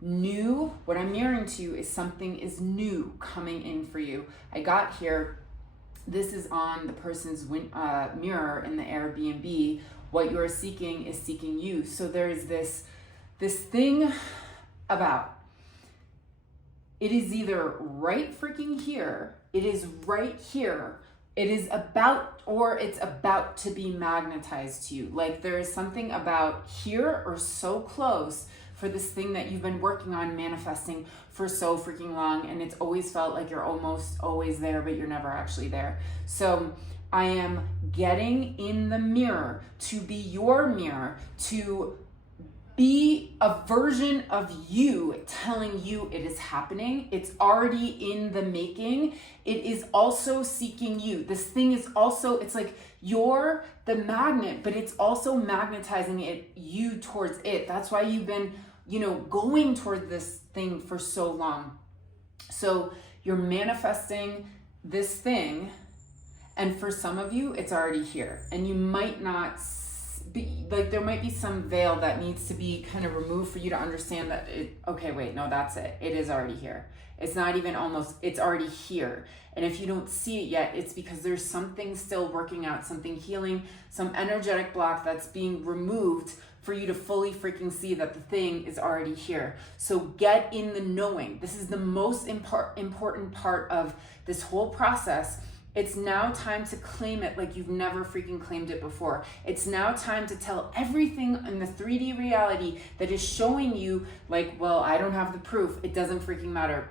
New, what I'm mirroring to you is something is new coming in for you. I got here, this is on the person's mirror in the Airbnb. What you're seeking is seeking you. So there is this thing about, it is either right freaking here, it is right here, it is about, or it's about to be magnetized to you. Like there is something about here or so close for this thing that you've been working on manifesting for so freaking long, and it's always felt like you're almost always there, but you're never actually there. So I am getting in the mirror to be your mirror, to be a version of you telling you it is happening. It's already in the making. It is also seeking you. This thing is also, it's like you're the magnet, but it's also magnetizing you towards it. That's why you've been, going toward this thing for so long. So you're manifesting this thing, and for some of you, it's already here. And you might not like there might be some veil that needs to be kind of removed for you to understand that okay, wait, no, that's it. It is already here. It's not even almost, it's already here. And if you don't see it yet, it's because there's something still working out, something healing, some energetic block that's being removed for you to fully freaking see that the thing is already here. So get in the knowing. This is the most important part of this whole process. It's now time to claim it like you've never freaking claimed it before. It's now time to tell everything in the 3D reality that is showing you like, well, I don't have the proof. It doesn't freaking matter.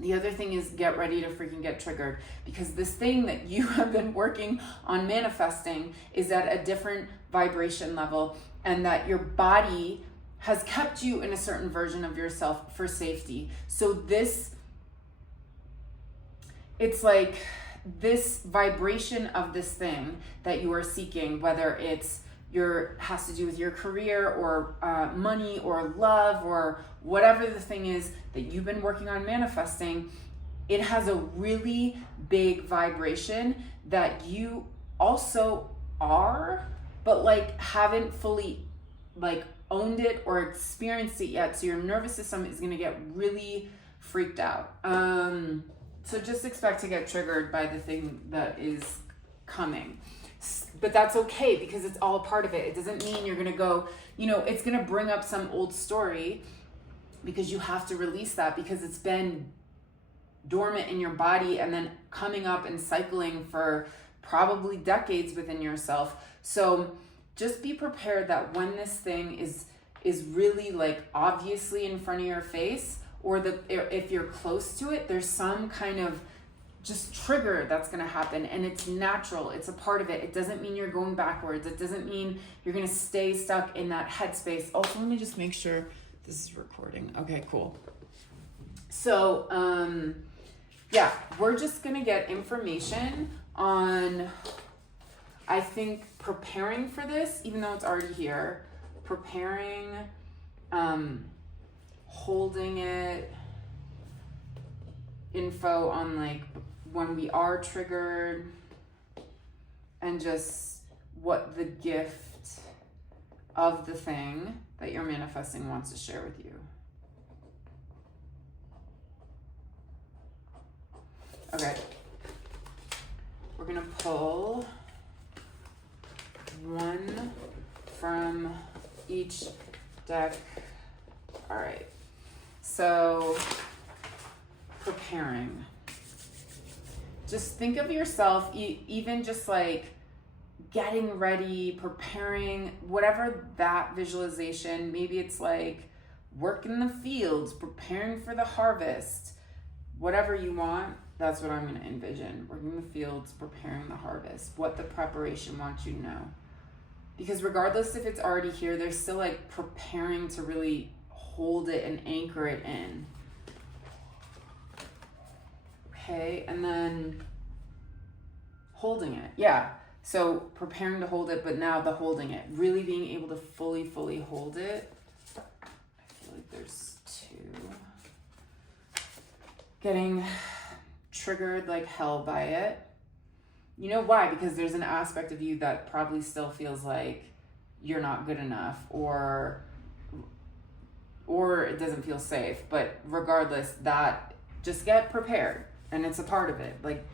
The other thing is get ready to freaking get triggered, because this thing that you have been working on manifesting is at a different vibration level, and that your body has kept you in a certain version of yourself for safety. So it's like, this vibration of this thing that you are seeking, whether it's has to do with your career or money or love or whatever the thing is that you've been working on manifesting, it has a really big vibration that you also are, but like haven't fully like owned it or experienced it yet. So your nervous system is going to get really freaked out. So just expect to get triggered by the thing that is coming. But that's okay, because it's all a part of it. It doesn't mean you're going to go, it's going to bring up some old story, because you have to release that, because it's been dormant in your body and then coming up and cycling for probably decades within yourself. So just be prepared that when this thing is really like obviously in front of your face, or if you're close to it, there's some kind of just trigger that's going to happen, and it's natural. It's a part of it. It doesn't mean you're going backwards. It doesn't mean you're going to stay stuck in that headspace. Also, let me just make sure this is recording. Okay, cool. So, yeah, we're just going to get information on, I think, preparing for this, even though it's already here, preparing, holding it, info on like when we are triggered, and just what the gift of the thing that you're manifesting wants to share with you. Okay, we're gonna pull one from each deck. All right. So, preparing. Just think of yourself, even just like getting ready, preparing, whatever that visualization, maybe it's like work in the fields, preparing for the harvest, whatever you want, that's what I'm going to envision. Working the fields, preparing the harvest, what the preparation wants you to know. Because regardless if it's already here, they're still like preparing to really hold it and anchor it in. Okay, and then holding it. Yeah, so preparing to hold it, but now the holding it. Really being able to fully hold it. I feel like there's two. Getting triggered like hell by it. You know why? Because there's an aspect of you that probably still feels like you're not good enough, or or it doesn't feel safe. But regardless, that, just get prepared, and it's a part of it. Like,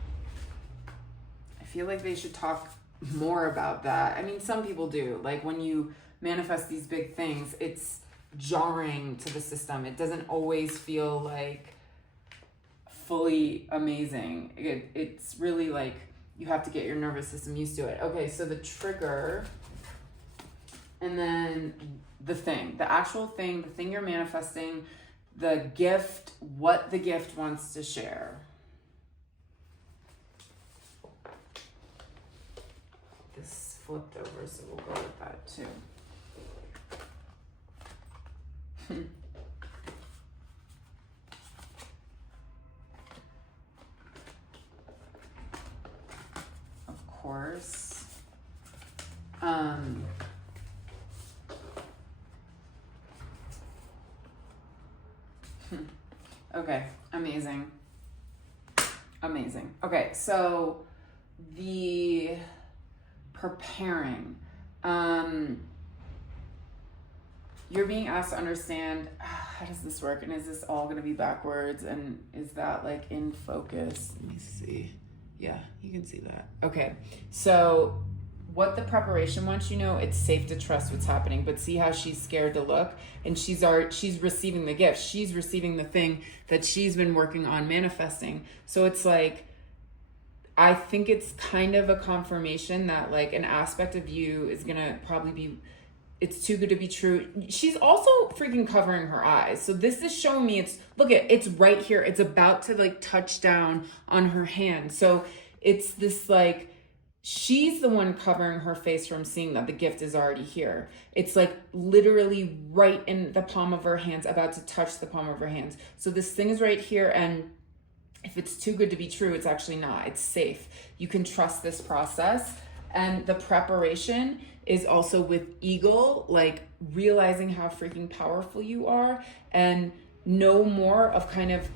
I feel like they should talk more about that. I mean, some people do. Like, when you manifest these big things, it's jarring to the system. It doesn't always feel like fully amazing. It's really like you have to get your nervous system used to it. Okay, so the trigger, and then the thing, the actual thing, the thing you're manifesting, the gift, what the gift wants to share. This flipped over, so we'll go with that too. Of course. Okay, amazing. Amazing. Okay, so the preparing. You're being asked to understand, how does this work? And is this all going to be backwards? And is that like in focus? Let me see. Yeah, you can see that. Okay, so what the preparation wants you to know, it's safe to trust what's happening. But see how she's scared to look? And she's receiving the gift. She's receiving the thing that she's been working on manifesting. So it's like, I think it's kind of a confirmation that like an aspect of you is going to probably be, it's too good to be true. She's also freaking covering her eyes. So this is showing me it's right here. It's about to like touch down on her hand. So it's this like, she's the one covering her face from seeing that the gift is already here. It's like literally right in the palm of her hands, about to touch the palm of her hands. So this thing is right here, and if it's too good to be true, it's actually not. It's safe. You can trust this process. And the preparation is also with Eagle, like realizing how freaking powerful you are, and no more of kind of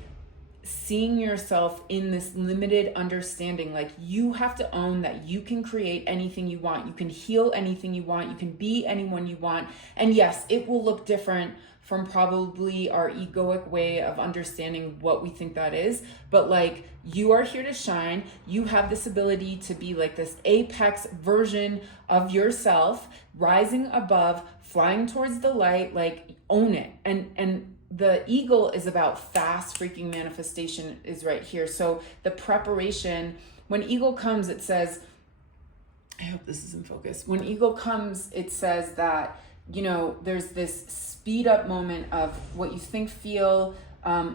seeing yourself in this limited understanding. Like, you have to own that you can create anything you want. You can heal anything you want. You can be anyone you want. And yes, it will look different from probably our egoic way of understanding what we think that is. But like, you are here to shine. You have this ability to be like this apex version of yourself, rising above, flying towards the light. Like, own it. And the eagle is about fast freaking manifestation is right here. So the preparation, when eagle comes, it says, I hope this is in focus. When eagle comes, it says that, you know, there's this speed up moment of what you think, feel,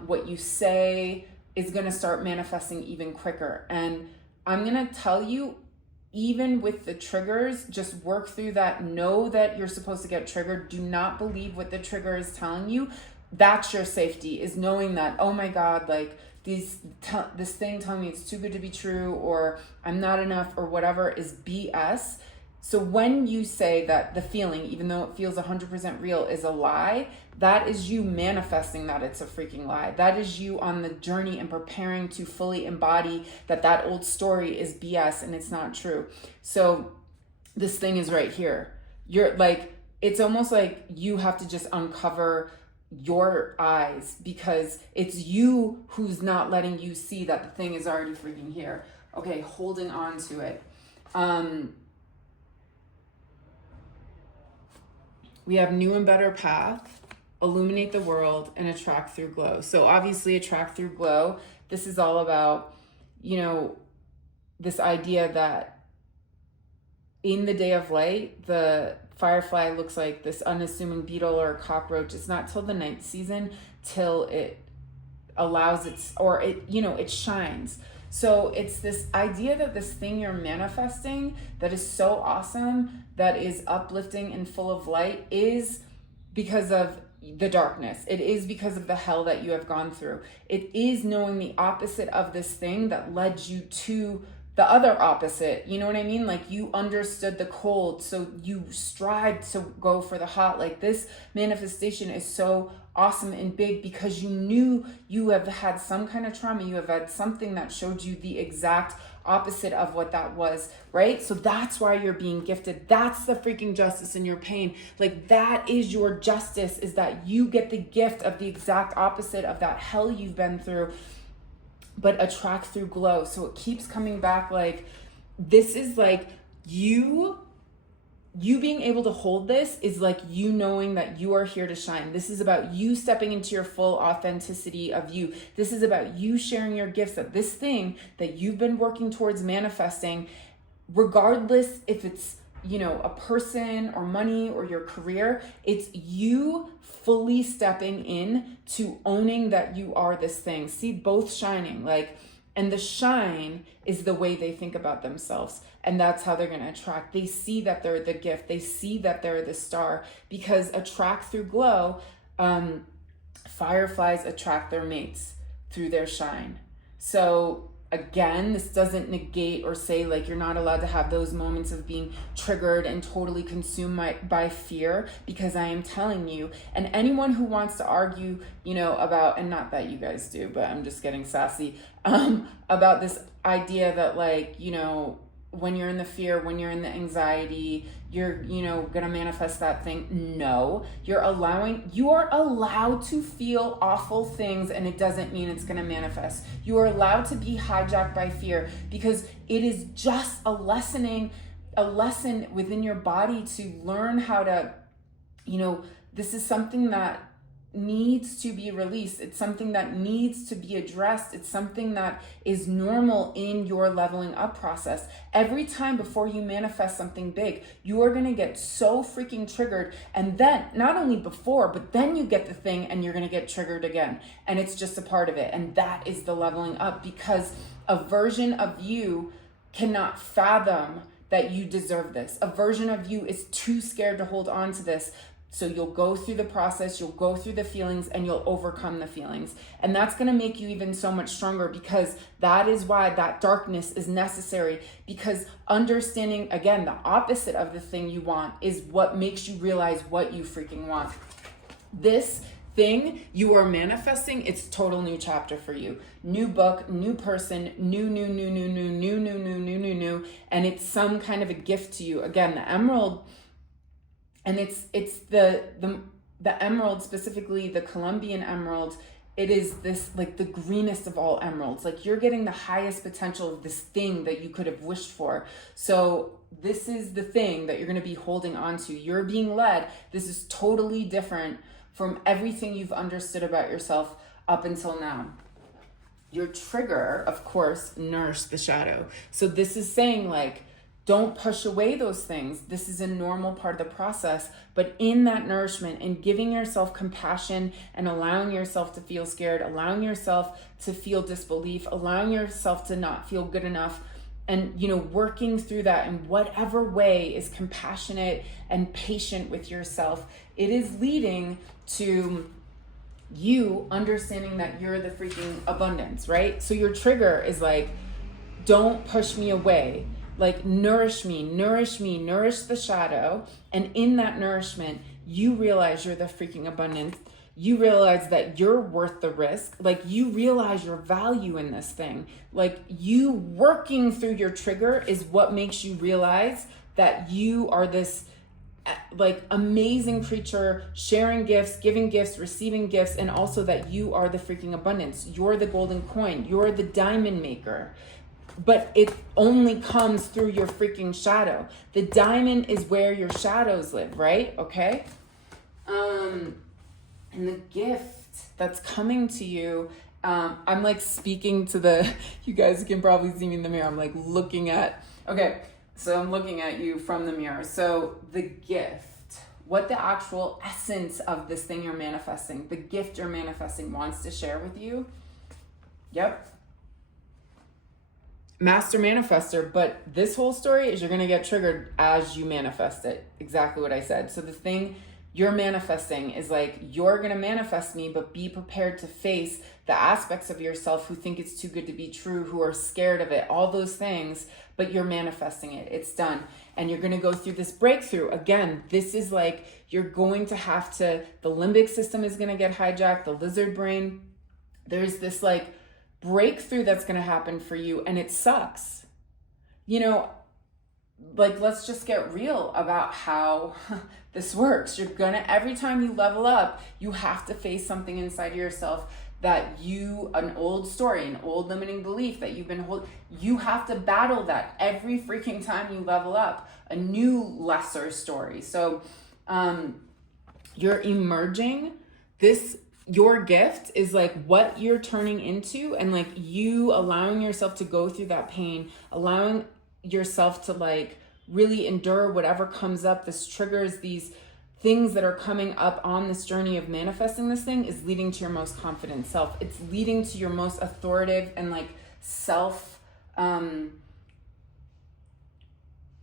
what you say is going to start manifesting even quicker. And I'm going to tell you, even with the triggers, just work through that. Know that you're supposed to get triggered. Do not believe what the trigger is telling you. That's your safety, is knowing that, oh my God, like this thing telling me it's too good to be true, or I'm not enough, or whatever, is BS. So when you say that the feeling, even though it feels 100% real, is a lie, that is you manifesting that it's a freaking lie. That is you on the journey and preparing to fully embody that old story is BS and it's not true. So this thing is right here. You're like, it's almost like you have to just uncover your eyes, because it's you who's not letting you see that the thing is already freaking here. Okay, holding on to it. We have new and better path, illuminate the world, and attract through glow. So obviously attract through glow. This is all about, you know, this idea that in the day of light, the firefly looks like this unassuming beetle or cockroach. It's not till the night season till it allows it shines. So it's this idea that this thing you're manifesting that is so awesome, that is uplifting and full of light, is because of the darkness. It is because of the hell that you have gone through. It is knowing the opposite of this thing that led you to the other opposite. You know what I mean? Like, you understood the cold, so you strived to go for the hot. Like, this manifestation is so awesome and big because you knew you have had some kind of trauma. You have had something that showed you the exact opposite of what that was, right? So that's why you're being gifted. That's the freaking justice in your pain. Like, that is your justice, is that you get the gift of the exact opposite of that hell you've been through, but attract through glow. So it keeps coming back. Like, this is like you being able to hold this is like you knowing that you are here to shine. This is about you stepping into your full authenticity of you. This is about you sharing your gifts, that this thing that you've been working towards manifesting, regardless if it's, you know, a person or money or your career, it's you fully stepping in to owning that you are this thing. See, both shining, like, and the shine is the way they think about themselves. And that's how they're going to attract. They see that they're the gift. They see that they're the star, because attract through glow. Fireflies attract their mates through their shine. So again, this doesn't negate or say like you're not allowed to have those moments of being triggered and totally consumed by fear, because I am telling you, and anyone who wants to argue, you know, about, and not that you guys do, but I'm just getting sassy, about this idea that, like, you know, when you're in the fear, when you're in the anxiety, you're, you know, gonna manifest that thing. No, you are allowed to feel awful things, and it doesn't mean it's gonna manifest. You are allowed to be hijacked by fear, because it is just a lesson within your body to learn how to, you know, this is something that needs to be released. It's something that needs to be addressed. It's something that is normal in your leveling up process. Every time before you manifest something big, you are going to get so freaking triggered. And then not only before, but then you get the thing and you're going to get triggered again. And it's just a part of it. And that is the leveling up, because a version of you cannot fathom that you deserve this. A version of you is too scared to hold on to this. So you'll go through the process, you'll go through the feelings, and you'll overcome the feelings. And that's going to make you even so much stronger, because that is why that darkness is necessary. Because understanding, again, the opposite of the thing you want is what makes you realize what you freaking want. This thing you are manifesting, it's total new chapter for you. New book, new person, new. And it's some kind of a gift to you. Again, the emerald. And it's the emerald, specifically the Colombian emerald. It is this, like, the greenest of all emeralds. Like, you're getting the highest potential of this thing that you could have wished for. So this is the thing that you're going to be holding on to. You're being led. This is totally different from everything you've understood about yourself up until now. Your trigger, of course, nourished the shadow. So this is saying, like, don't push away those things. This is a normal part of the process. But in that nourishment and giving yourself compassion and allowing yourself to feel scared, allowing yourself to feel disbelief, allowing yourself to not feel good enough, and, you know, working through that in whatever way is compassionate and patient with yourself, it is leading to you understanding that you're the freaking abundance, right? So your trigger is like, don't push me away. Like, nourish me, nourish the shadow. And in that nourishment, you realize you're the freaking abundance. You realize that you're worth the risk. Like, you realize your value in this thing. Like, you working through your trigger is what makes you realize that you are this, like, amazing creature, sharing gifts, giving gifts, receiving gifts, and also that you are the freaking abundance. You're the golden coin. You're the diamond maker. But it only comes through your freaking shadow. The diamond is where your shadows live, right? Okay? And the gift that's coming to you, I'm like speaking to you guys can probably see me in the mirror. I'm like looking at, okay, so I'm looking at you from the mirror. So the gift, what the actual essence of this thing you're manifesting, the gift you're manifesting wants to share with you. Yep. Master manifester, but this whole story is you're going to get triggered as you manifest it. Exactly what I said. So the thing you're manifesting is like, you're going to manifest me, but be prepared to face the aspects of yourself who think it's too good to be true, who are scared of it, all those things, but you're manifesting it. It's done. And you're going to go through this breakthrough. Again, this is like, you're going to have to, the limbic system is going to get hijacked, the lizard brain. There's this like breakthrough that's going to happen for you, and it sucks. you know, like, let's just get real about how this works. You're gonna, every time you level up, you have to face something inside of yourself that an old story, an old limiting belief that you've been holding. You have to battle that every freaking time you level up, a new lesser story. So you're emerging. Your gift is like what you're turning into, and like you allowing yourself to go through that pain, allowing yourself to like really endure whatever comes up. This triggers these things that are coming up on this journey of manifesting this thing, is leading to your most confident self. It's leading to your most authoritative and like self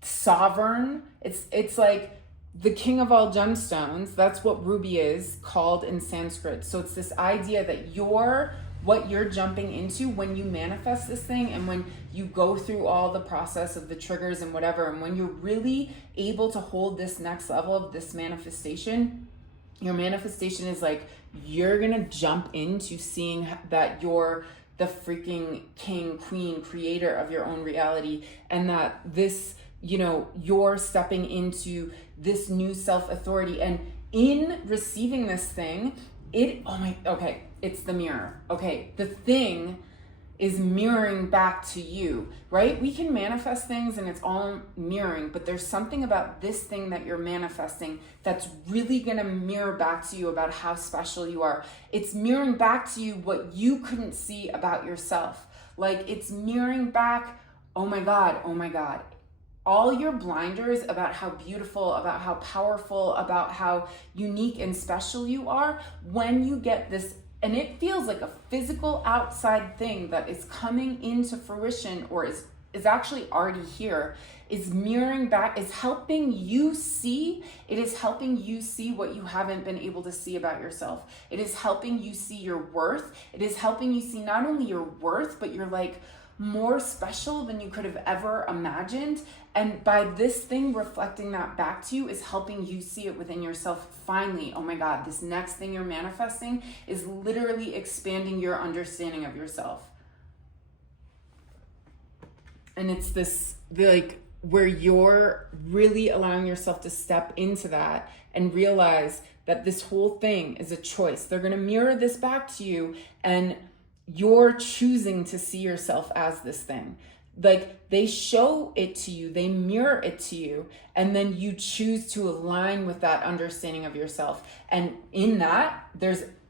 sovereign. It's like the king of all gemstones. That's what ruby is called in Sanskrit. So it's this idea that what you're jumping into when you manifest this thing, and when you go through all the process of the triggers and whatever, and when you're really able to hold this next level of this manifestation, your manifestation is like, you're gonna jump into seeing that you're the freaking king, queen, creator of your own reality, and that this, you're stepping into this new self-authority. And in receiving this thing, it's the mirror. Okay, the thing is mirroring back to you, right? We can manifest things and it's all mirroring, but there's something about this thing that you're manifesting that's really gonna mirror back to you about how special you are. It's mirroring back to you what you couldn't see about yourself. Like, it's mirroring back, oh my God, all your blinders about how beautiful, about how powerful, about how unique and special you are. When you get this, and it feels like a physical outside thing that is coming into fruition, or is actually already here, is mirroring back, is helping you see. It is helping you see what you haven't been able to see about yourself. It is helping you see your worth. It is helping you see not only your worth, but you're like more special than you could have ever imagined. And by this thing reflecting that back to you is helping you see it within yourself. Finally, oh my God, this next thing you're manifesting is literally expanding your understanding of yourself. And it's this, like, where you're really allowing yourself to step into that and realize that this whole thing is a choice. They're going to mirror this back to you, and you're choosing to see yourself as this thing. Like, they show it to you, they mirror it to you, and then you choose to align with that understanding of yourself. And in that,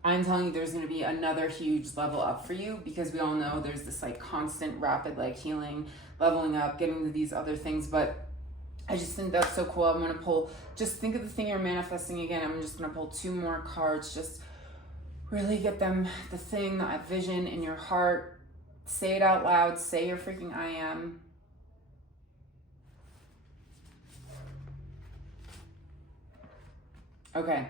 I'm telling you, there's going to be another huge level up for you, because we all know there's this like constant rapid like healing, leveling up, getting to these other things. But I just think that's so cool. I'm going to pull, just think of the thing you're manifesting again. I'm just going to pull 2 more cards. Just really get them, the thing, that vision in your heart. Say it out loud. Say your freaking I am. Okay.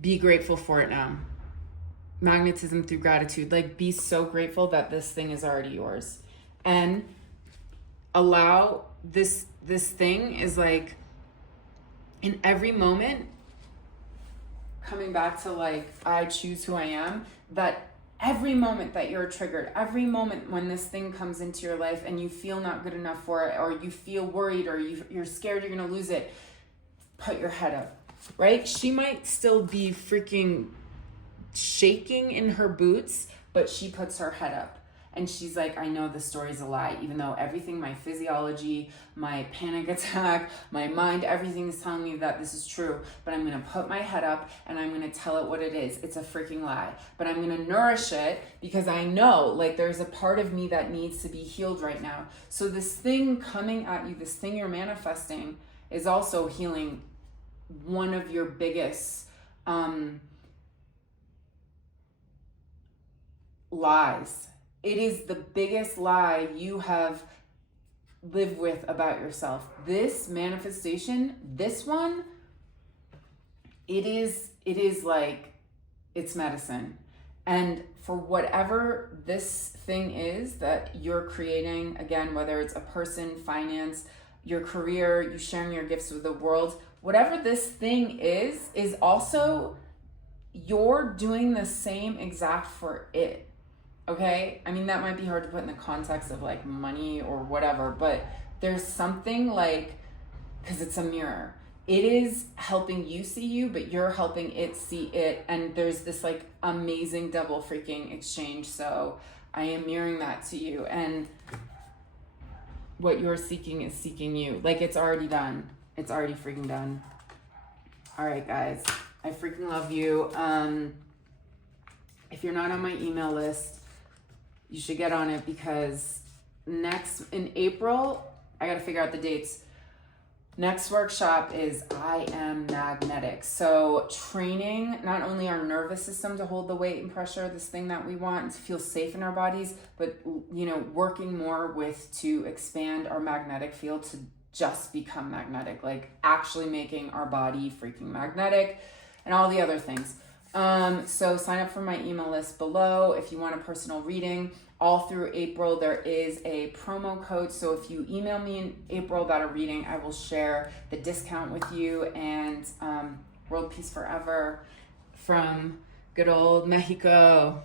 Be grateful for it now. Magnetism through gratitude. Like, be so grateful that this thing is already yours. And allow this thing is like, in every moment, coming back to like, I choose who I am, that every moment that you're triggered, every moment when this thing comes into your life and you feel not good enough for it, or you feel worried, or you're scared you're gonna lose it, put your head up, right? She might still be freaking shaking in her boots, but she puts her head up. And she's like, I know the story's a lie, even though everything, my physiology, my panic attack, my mind, everything is telling me that this is true. But I'm going to put my head up and I'm going to tell it what it is. It's a freaking lie. But I'm going to nourish it, because I know, like, there's a part of me that needs to be healed right now. So this thing coming at you, this thing you're manifesting, is also healing one of your biggest lies. It is the biggest lie you have lived with about yourself. This manifestation, this one, it is like, it's medicine. And for whatever this thing is that you're creating, again, whether it's a person, finance, your career, you sharing your gifts with the world, whatever this thing is also, you're doing the same exact for it. okay? I mean, that might be hard to put in the context of like money or whatever, but there's something like, because it's a mirror, it is helping you see you, but you're helping it see it. And there's this like amazing double freaking exchange. So I am mirroring that to you. And what you're seeking is seeking you. Like, it's already done. It's already freaking done. All right, guys. I freaking love you. If you're not on my email list, you should get on it, because in April, I got to figure out the dates. Next workshop is I Am Magnetic. So training not only our nervous system to hold the weight and pressure, this thing that we want, to feel safe in our bodies, but, you know, working more to expand our magnetic field to just become magnetic, like actually making our body freaking magnetic and all the other things. So sign up for my email list below if you want a personal reading. All through April, there is a promo code. So if you email me in April about a reading, I will share the discount with you. And world peace forever from good old Mexico.